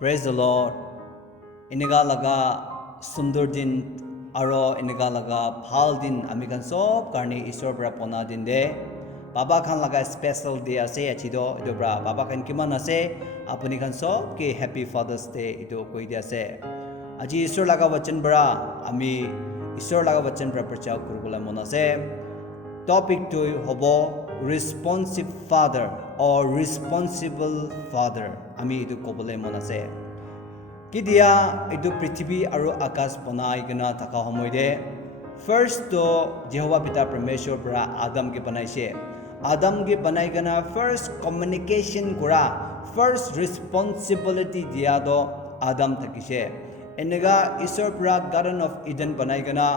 Praise the Lord. Iniga laga sundur din aro iniga laga phal din amikan sob karni isor bra pona din de. Baba khan laga special day ase achido ido bra baba khan kiman ase apuni khan sob ke happy Father's Day ido koi dia ase. Aji isor laga wachan bra ami isor laga wachan bra prachao kurugula mona ase. Topic to hobo responsive father or responsible father ami idu kobole mona ase. Kidia idu prithibi aru akas banai gana thaka homoide first to Jehovah Pita Parmeshwar pra Adam ke banaise. Adam ke banai gana first communication kura first responsibility dia do Adam thakise. Enega Isor pra Garden of Eden banai gana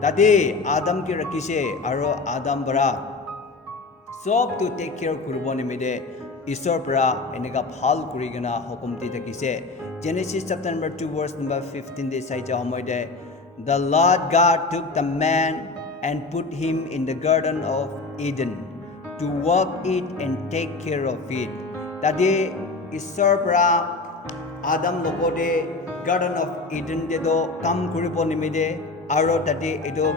tadi Adam ke rakise aru Adam bara sob to take care kurbo nimide Isor pra enega phal kurigana hukum ti takise. Genesis chapter number 2 verse number 15 de sai ja homoide the Lord God took the man and put him in the garden of Eden to work it and take care of it. Tadi Isor pra Adam logode garden of Eden de do kam kuribo nimide aro tadi edo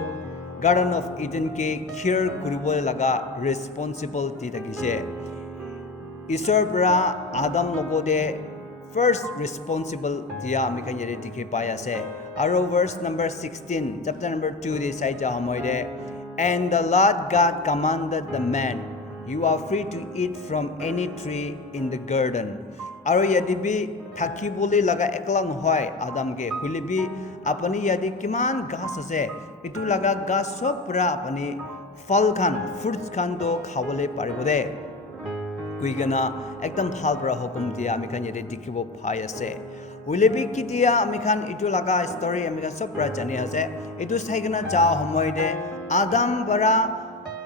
Garden of Eden ke care kuribo laga responsibility takise. Isor pra Adam logode first responsible dia amikan yere dikhe paya se. Aro verse number 16 chapter number 2 de sai ja homoide and the Lord God commanded the man you are free to eat from any tree in the garden. Aro yadi bi thaki boli laga eklang hoy Adam ke hulibi apani yadi kiman gas ase itu laga gas sob pra apani fal khan fruits khan do khawale paribode kuigana ekdam phal pra hukum dia amikhan yede dikhibo phai ase hulebi kitia amikhan itu laga story amikhan sob pra jani ase itu saigana cha homoide Adam bara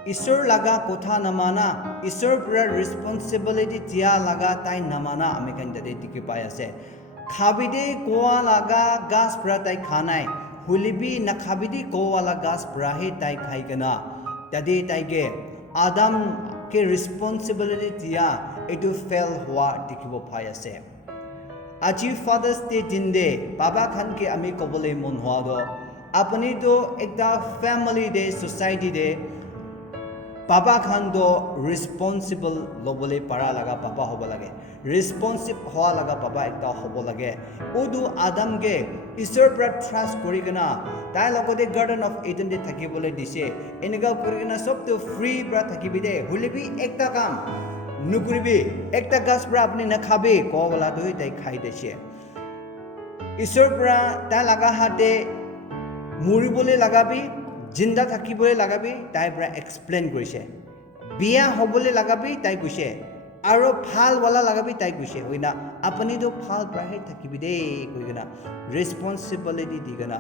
Isor laga kotha namana Isor pra responsibility dia laga tai namana amikhan yede dikhi pai ase khabide koa laga gas pra tai khanai hulibi na khabidi koa laga gas pra he tai khai kana tadi tai ge Adam ke responsibility dia etu fail hua dikhibo pai ase aji Father's Day dinde baba khan ke ami kobole mon hua do apani do ekta family de society de baba khan do responsible lobole para laga baba hobo lage responsive hua laga baba ekta hobo lage udu Adam ge Isor pra trust korigana tai logode Garden of Eden de thakibole dise enega korigana sob to free pra thakibide hulibi ekta kam nukuribi ekta gas pra apni na khabe ko wala doi tai khai dise Isor pra ta laga hate muribole lagabi jinda thakibole lagabi tai pra explain korise biya hobole lagabi tai koise aro phal wala lagabi tai koise hoina apani do phal pra he thakibide koigana responsibility digana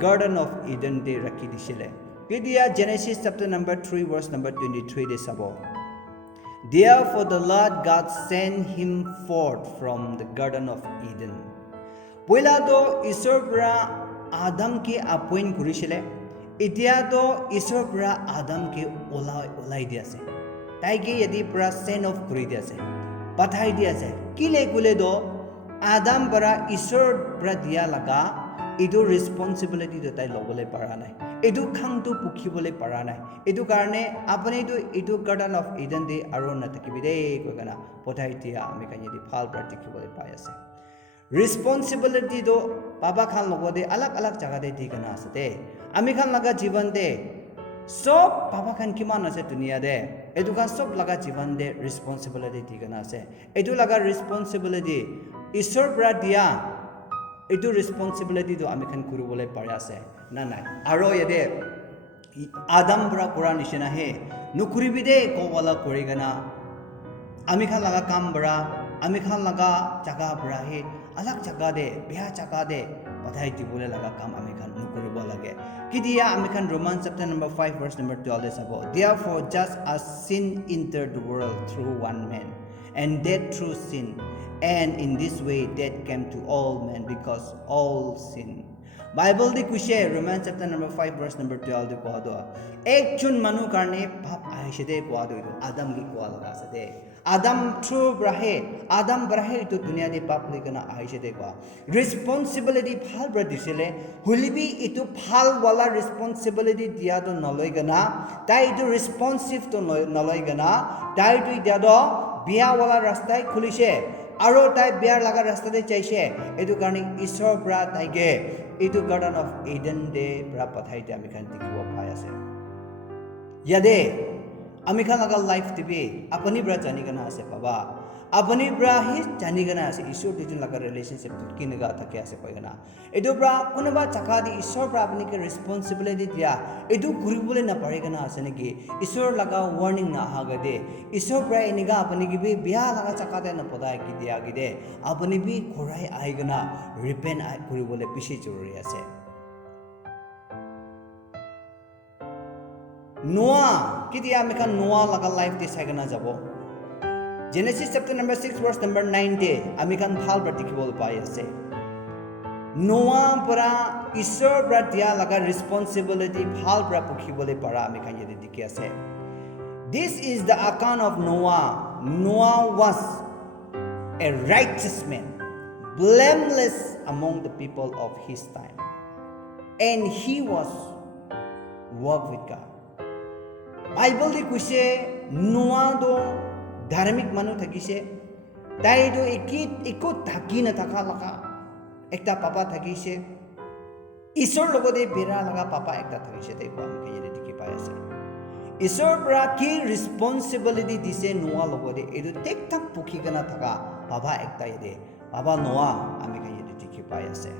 Garden of Eden de rakhi disile kidia Genesis chapter number 3 verse number 23 de sabo therefore the Lord God sent him forth from the Garden of Eden poila do Isor pra Adam ke appoint kurisile itia to Isor pra Adam ke olai dia ase tai ke yadi pra send off kuri dia ase pathai dia ase kile kule do Adam para Isor pra dia laga edu responsibility do tai lobole para nai edu khang tu pukhibole para nai edu karne apani tu edu Garden of Eden de aro na thakibide koigana pothai dia ami kan yadi phal pra dikhibole pai ase responsibility do baba khan logode alag alag jaga de digana asate ami khan laga jiban de sob baba khan kiman ase dunia de edu kan sob laga jiban de responsibility digana ase edu laga responsibility Isor pra dia edu responsibility do ami khan kurubole pare ase na nai aro yede Adam pra Quran nishina he nukuribide ko wala korigana ami khan laga kam bra ami khan laga jaga bra he alag jaga de beha jaga de pathai dibole laga kam ami khan nukuribo lage kidia ami khan Romans chapter number 5 verse number 12 is about therefore just as sin entered the world through one man and death through sin and in this way death came to all men because all sin Bible di kushe Romans chapter number 5 verse number 12 di kwa do ek chun manu karne pap aise de kwa do Adam gi kwa laga sade Adam through brahe Adam brahe to dunia di pap ligana aise de kwa responsibility phal bra disile hulibi itu phal wala responsibility dia do naloi gana tai itu responsive to naloi gana tai tu dia do biya wala rastai khulise aro tai biar laga rasta de chaise etu karni ishor bra taige etu garden of Eden de bra pathai te ami khan dikhibo pai ase yade ami khan laga life tibi apani bra jani gana ase baba apani bra hi jani gana ase ishor tijun laga relationship kinaga thake ase koi gana etu bra kunoba chaka di ishor bra apni ke responsibility dia etu guribole na pare gana ase niki ishor laga warning na haga de ishor bra eniga apni ki bi biya laga chaka de na podai ki dia gi de apni bi khorai ai gana repent ai guribole pishi jorori ase Noah kiti ami khan Noah laga life de sai gana jabo Genesis chapter number 6 verse number 9 de ami khan phal bra dikhibol pai ase Noah para ishor bra dia laga responsibility phal bra pukhibole para ami khan yede dikhi ase This is the account of Noah Noah was a righteous man blameless among the people of his time and he was walked with God Bible di kushe Noah do dharmik manu thakise tai do eko thaki na thaka laka ekta papa thakise ishor logode bera laga papa ekta thakise te ko ami yede dikhi pai ase ishor pra ki responsibility dise Noah logode edu tek tak pukhi gana thaka papa ekta yede papa Noah ami yede dikhi pai ase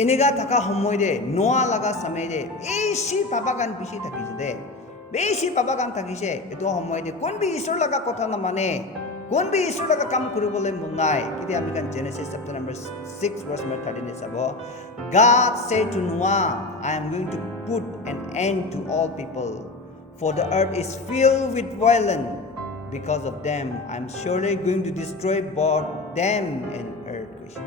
eniga thaka homoy de Noah laga samay de eishi papa kan bishi thakise de beshi papa kan thakise eto homoy de kon bi ishor laga kotha na mane kon bi ishor laga kam kuribole munai kiti ami kan Genesis chapter number 6 verse number 13 is abo God said to Noah I am going to put an end to all people for the earth is filled with violence because of them I am surely going to destroy both them and earth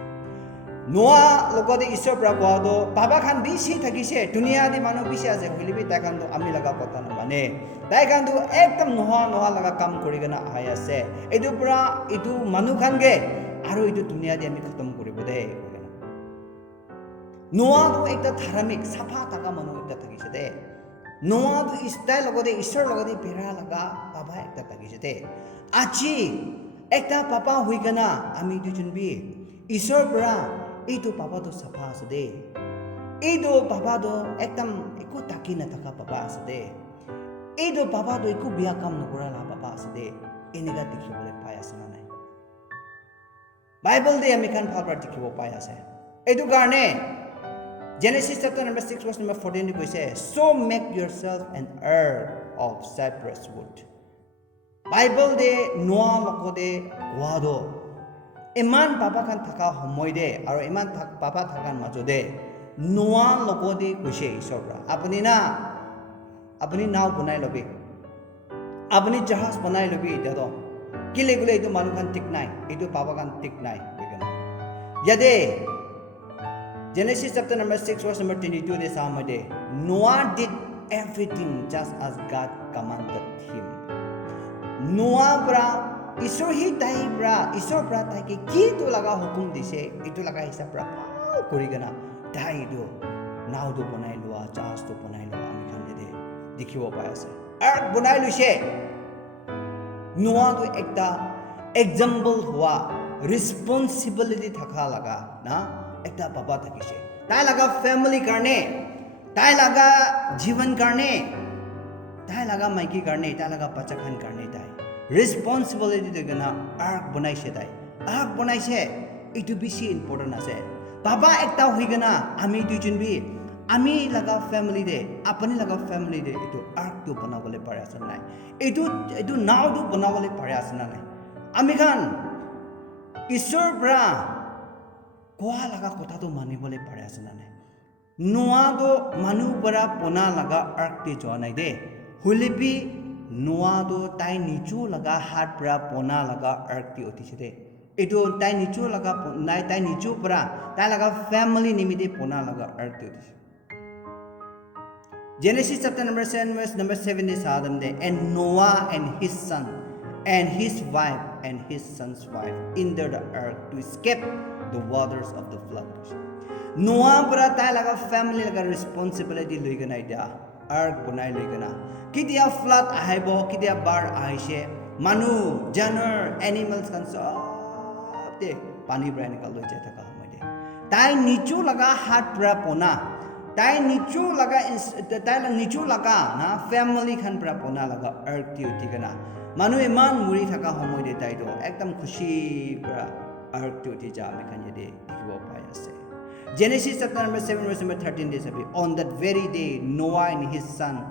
Noah logode ishor pra kwado baba khan bishi thakise dunia di manu bishi ase holibi ta kan do ami laga kotha na mane tai kan do ekdam noha laga kam kori gana ahai ase edu pra edu manu khan ge aro edu dunia di ami khatam koribo de Noah do ekta dharamik safa taka manu ekta thakise de Noah do istai logode ishor logode bera laga baba ekta thakise de achi ekta papa hui gana ami du junbi ishor pra itu papa do safa asde itu papa do ekdam eko taki na taka papa asde itu papa do eko biya kam nokora la papa asde eniga dikhibole pai ase na nai Bible de ami khan phalbar dikhibo pai ase etu karne Genesis chapter number 6 verse number 14 ko ise so make yourself an heir of cypress wood Bible de Noah lokode gwado Iman papa kan thaka homoy de aro iman papa thakan majode Noah logode kushe ishobra apni naw banai lobi apni jahaz banai lobi dado kile gule itu manu kan tik nai itu papa kan tik nai begana yade Genesis chapter number 6 verse number 22 de samade Noah did everything just as God commanded him Noah bra Ishor hi tai bra ishor bra tai ke ki to laga hukum dise itu laga hisab bra kori gana tai do naw do banai lua jahaz to banai lua ami khan de dikhibo pai ase ark banai luise Noah do ekta example hua responsibility thaka laga na ekta baba thakise tai laga family karne tai laga jivan karne tai laga maiki karne tai laga bacha khan karne tai responsibility de gana ark banai se dai ark banai se itu bishi important ase baba ekta hui gana ami duijun bi ami laga family de apani laga family de itu ark to banabole pare ase nai itu naw do banabole pare ase nai ami khan ishor bra koa laga kotha to manibole pare ase nai Noah do manu para pona laga ark te jonai de hulibi Noah do tai nichu laga hat pra pona laga ark ti otise de itu tai nichu laga nai tai nichu pra tai laga family nimide pona laga ark tu Genesis chapter number 7 verse number 7 is Adam de and Noah and his son and his wife and his son's wife entered the ark to escape the waters of the flood. Noah pra tai laga family laga responsibility loigana ida ark bonai loigana kidia flood ahaibo kidia bar aise manu janur animals kan sob de pani brain ka loi jata ka hamade tai nichu laga hat pra pona tai nichu laga tai la nichu laga na family khan pra pona laga ark tiu tikana manu iman muri thaka homoy de tai do ekdam khushi pra ark tiu ti ja me khan yede dikibo pai ase Genesis chapter number 7 verse number 13 days on that very day Noah and his son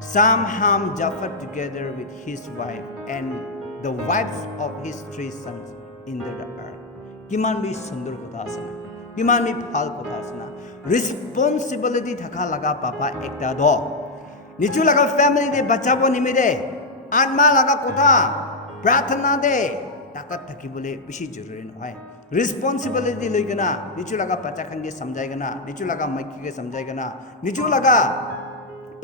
Sam, Ham, Japheth together with his wife and the wives of his 3 sons in the ark. Kiman bi sundur kotha asana. Kiman bi phal kotha asana. Responsibility thaka laga papa ekta do. Nichu laga family de bachabo nimide. Atma laga kotha. Prathana de takat thaki bole bishi jaruri noy. Responsibility loigana. Nichu laga bacha khan ge samjhaigana. Nichu laga maiki ge samjhaigana. Nichu laga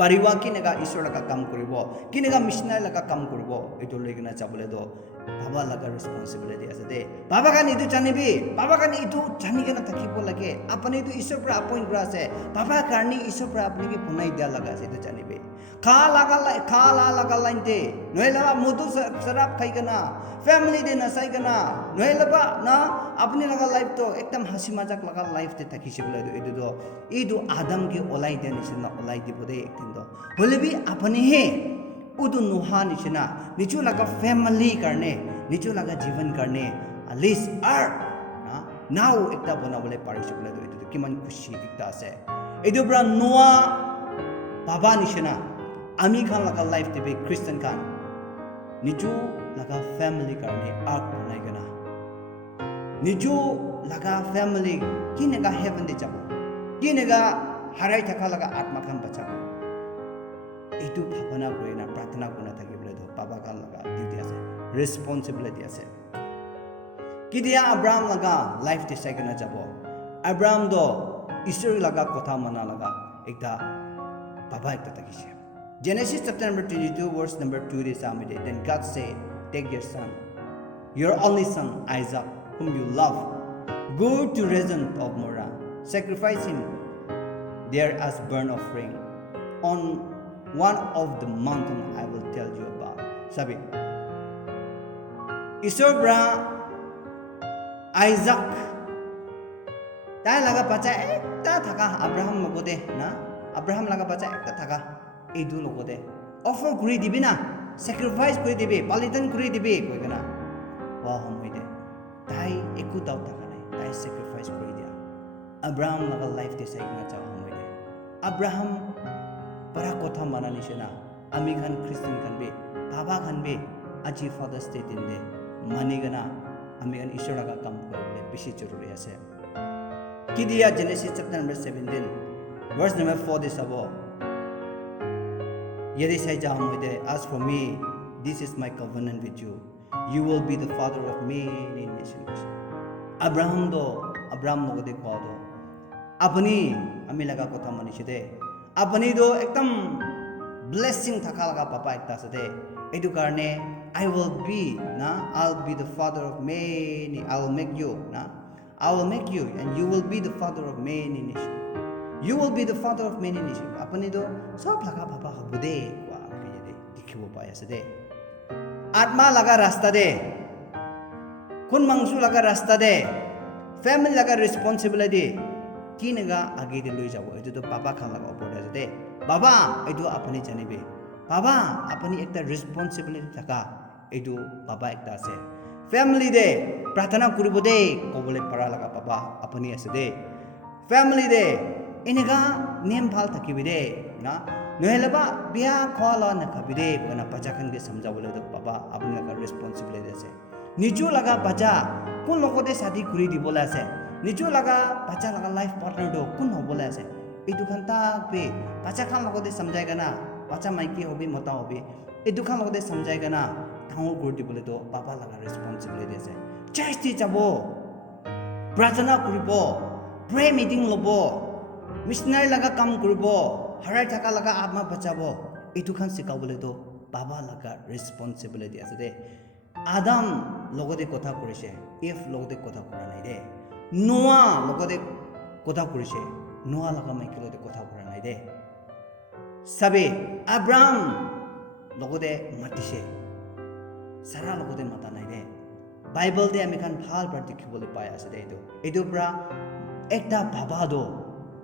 परिवार की नेगा ईश्वर लगा काम करिबो कि नेगा missionary लगा काम करिबो एतो लेगना चाबले दो बाबा लगा रिस्पांसिबिलिटी आसे दे बाबा का निदु जानिबी बाबा का निदु जानि केना तकिबो लगे अपने तो ईश्वर पर अपॉइंट करा से बाबा करनी ईश्वर पर अपने के पुनाई दिया लगा से तो जानिबी खा लगा लाइनते नोइलबा मुदु शराब खाइगना फैमिली दे नसाइगना नोइलबा ना अपने लगा लाइफ तो एकदम हंसी मजाक लगा लाइफ ते तकिसिबले दो इदु आदम के ओलाई दे निसना ओलाई दिबोदे एकदिन दो होले भी अपने हे उदु नुहा निसना निचु लगा फैमिली करने निचु लगा जीवन करने अलिस आर्ट ना नाउ एकता बनाबले पारिसिबले दो इदु किमान खुशी एकता से इदु ब्रा नोआ बाबा निसना आमी खान लगा लाइफ ते बे क्रिश्चियन खान निचु लगा फैमिली करने आर्क बनाइगना निचु लगा फैमिली किनेगा हेवन दे जाबो किनेगा हाराय थाका लगा आत्मा खान बचाबो इतु भावना कोइना प्रार्थना कोना थाके बोले दो बाबा खान लगा ड्यूटी आसे रिस्पांसिबिलिटी आसे किदिया अब्राहम लगा लाइफ ते साइगना जाबो अब्राहम दो ईश्वर लगा कथा मना लगा एकदा बाबा एकता तकिसे Genesis chapter number 22 verse number 2 is amide then God said take your son your only son Isaac whom you love go to region of Moriah sacrifice him there as burnt offering on one of the mountain I will tell you about sabi Isabra Isaac ta laga bacha ekta thaka Abraham mabode na Abraham laga bacha ekta thaka edu logode offer kuri dibi na sacrifice kuri dibi balidan kuri dibi koi kana wa homoide tai eku daw taka nai tai sacrifice kuri dia Abraham laga life te sai na chaw homoide Abraham para kotha mana nishena ami khan Christian khan be baba khan be aji Father's Day din de mani gana ami khan ishwar laga kam korle bishi jaruri ase kidia Genesis chapter number 17 verse number 4 this abo Yeri sai jahamide as for me this is my covenant with you you will be the father of many nations Abraham no de ko do apni ami laga kotha manishide apni do ekdam blessing thaka laga papa ekta sade edu karne I will be na I'll be the father of many I will make you na I will make you and you will be the father of many nations You will be the father of many nations. Apani do sob laga papa habude kwa kayade dikhibo paya sade. Atma laga rasta de. Kun mangsu laga rasta de. Family laga responsibility. Kinega age de loi jabo. Edu to papa khan laga opor de. Baba edu apani janibe. Baba apani ekta responsibility thaka. Edu baba ekta ase. Family de prathana kuribo de kobole para laga papa apani ase de. Family de Inega name phal thakibide na nohelaba biya khwala na khabide kona pachakan ge samjabole do baba apni ka responsibility ase nichu laga bacha kun lokode shadi kuri dibola ase nichu laga bacha laga life partner do kun hobola ase edu khan ta pe bacha khan lokode samjai gana bacha maiki hobi mata hobi edu khan lokode samjai gana thangol kuri dibole do baba laga responsibility ase church দি যাব প্ৰাৰ্থনা কৰিব pray meeting ল'ব missionary লগা কাম কৰিব হাৰাই থকা লগা আত্মা বচাব এইটো খান শিকাবলৈতো বাবা লগা ৰেছপন্সিবিলিটি আছে দে আদাম লগতে কথা কৰিছে ইফ লগতে কথা কৰা নাই দে নোৱা লগতে কথা কৰিছে নোৱা লগা মাইকী লগতে কথা কৰা নাই দে চাবে আব্ৰাহাম লগতে মাতিছে সাৰা লগতে মাতা নাই দে বাইবেলতে আমি খান ভাল ভাল দেখিবলৈ পাই আছে দে এইটো পৰা একটা বাবা দো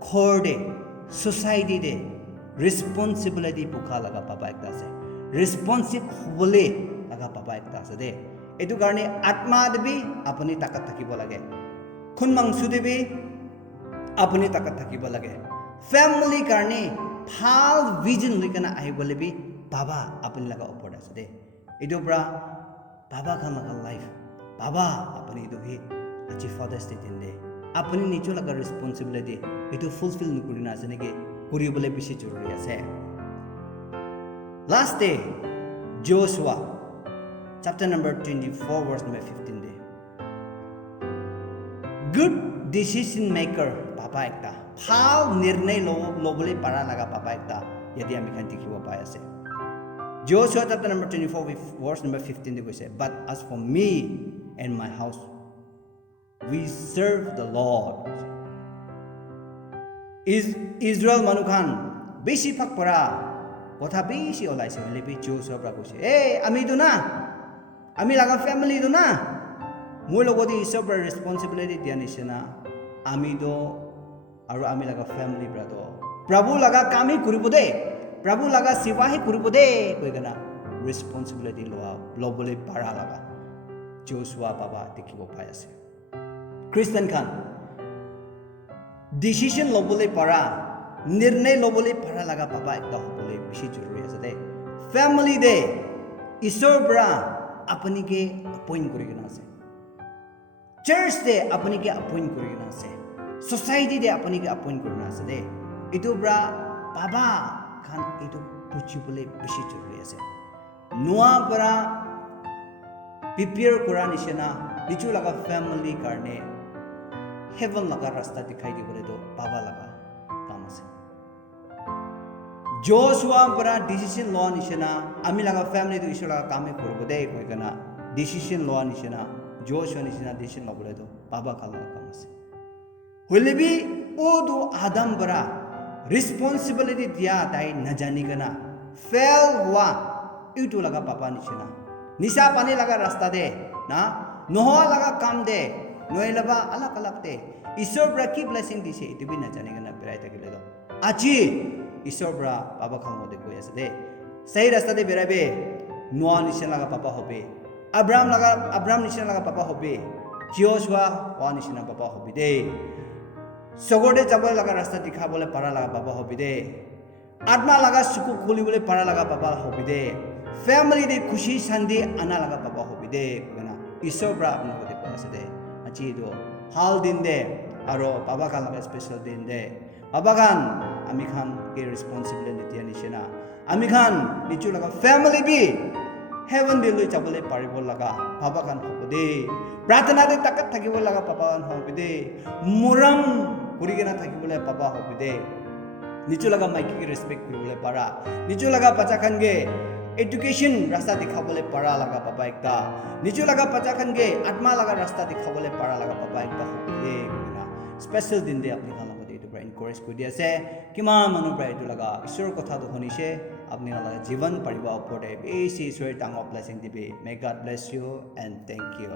ঘৰ দে সোসাইটি দে ৰেছপন্সিবিলিটি পোকা লগা বাবা একটা আছে ৰেছপন্সিভ হ'বলৈ লগা বাবা একটা আছে দে এইটো কাৰণে আত্মা দেবি আপুনি তাকাত থাকিব লাগে খুন মাংস দেবি আপুনি তাকাত থাকিব লাগে ফ্যামিলি কাৰণে ভাল ভিজন লৈ কেনে আহিবলৈ বি বাবা আপুনি লগা ওপৰত আছে দে এইটো পৰা বাবা খান লগা লাইফ বাবা আপুনি এইটো হি আজি ফাদাৰ্ছ ডে দিন দে আপুনি নিজৰ লগা ৰেছপন্সিবিলিটি এইটো ফুলফিল নকৰি না আছে নেকি কৰিবলৈ বেছি জৰুৰী আছে last day Joshua chapter number 24 verse number 15 day good decision maker papa ekta ভাল নিৰ্ণয় ল'বলৈ পাৰা লগা papa ekta যদি আমি খান দেখিব পাই আছে Joshua chapter number 24 verse number 15 কৈছে but as for me and my house we serve the Lord Israel মানুখান বেছি ভাগ পৰা কথা বেছি ওলাইছে হলেবি Joshua পৰা কৈছে আমিতো না আমি লগা ফ্যামিলিটো না মোৰ লগতে ঈশ্বৰৰ পৰা ৰেছপন্সিবিলিটি দিয়া নিচিনা আমিতো আৰু আমি লগা ফ্যামিলি ব্ৰাটো প্ৰভু লগা কামই কৰিব দে প্ৰভু লগা সেৱাহে কৰিব দে কৈ কেনা ৰেছপন্সিবিলিটি ল'বলৈ পাৰা লগা Joshua বাবা দেখিব পাই আছে খ্ৰীষ্টান খান ডিসিশন ল'বলৈ পাৰা নিৰ্ণয় ল'বলৈ পাৰা লগা বাবা একটা হ'বলৈ বেছি জৰুৰী আছে দে ফ্যামিলি দে ঈশ্বৰৰ পৰা আপুনি কে এপইণ্ট কৰি কিনে আছে চাৰ্চ দে আপুনি কে এপইণ্ট কৰি কিনে আছে সোসাইটি দে আপুনি কে এপইণ্ট কৰি কিনে আছে দে এইটো পৰা বাবা খান এইটো বুজিবলৈ বেছি জৰুৰী আছে নোৱা পৰা প্ৰিপেয়াৰ কৰা নিচিনা নিজৰ লগা ফ্যামিলি কাৰণে হেভেন লগা ৰাস্তা দেখাই দিবলৈতো বাবা লগা কাম আছে Joshua পৰা ডিসিশন লোৱা নিচিনা আমি লগা ফ্যামিলিটো ঈশ্বৰ লগা কামে কৰিব দে কৈ কেনা ডিসিশন লোৱা নিচিনা Joshua নিচিনা ডিসিশন ল'বলৈতো বাবা খান লগা কাম আছে হলেবি ওটো আদাম পৰা ৰেছপন্সিবিলিটি দিয়া তাই নাজানি কেনা ফেল হোৱা এইটো লগা বাবা নিচিনা নিচা পানী লগা ৰাস্তা দে না নোহোৱা লগা কাম দে নইলবা আলাক আলাক দে ঈশ্বৰ পৰা কি ব্লেছিং দিছে এইটো বি নাজানি কেনা বেৰাই থাকিলে তো আজি ঈশ্বৰ পৰা বাবা খান মতে কৈ আছে দে সেই ৰাস্তাতে বেৰাবে নোৱা নিচিনা লগা পাপা হবে আব্ৰাহাম নিচিনা লগা পাপা হবে Joshua হোৱা নিচিনা পাপা হবে দে সগৰতে যাব লগা ৰাস্তা দেখাবলৈ পাৰা লগা পাপা হবে দে আত্মা লগা সুখ খুলিবলৈ পাৰা লগা পাপা হবে দে ফ্যামিলি দে খুশি শান্তি আনা লগা পাপা হবে দে না ঈশ্বৰ পৰা আপোনাক কৈ আছে দে আজি এইটো ভাল দিন দে আৰু বাবা খান লগা স্পেচিয়েল দিন দে বাবা খান আমি খান কে ৰেছপন্সিবিলিটি নিচিনা আমি খান নিজৰ লগা ফ্যামিলি বি হেভেন দে লৈ যাবলৈ পাৰিব লগা বাবা খান হ'ব দে প্ৰাৰ্থনা দে তাকাত থাকিব লগা বাবা খান হ'ব দে মৰম কৰি কিনে থাকিবলৈ বাবা হ'ব দে নিজৰ লগা মাইকীক ৰেছপেক্ট কৰিবলৈ পাৰা নিজৰ লগা বাচ্চা খানকে এডুকেশ্যন ৰাস্তা দেখাবলৈ পাৰা লগা বাবা একটা নিজৰ লগা বাচ্চা খানকে আত্মা লগা ৰাস্তা দেখাবলৈ পাৰা লগা বাবা একটা হ'ব দে স্পেচিয়েল দিন দে আপুনি খান encourage কৰি আছে কিমান মানুহ প্ৰায় এইটো লগা ঈশ্বৰৰ কথাটো শুনিছে আপুনি লগা জীৱন পাৰিব ওপৰতে বেছি ঈশ্বৰে ডাঙৰ ব্লেছিং দিবি may God bless you and thank U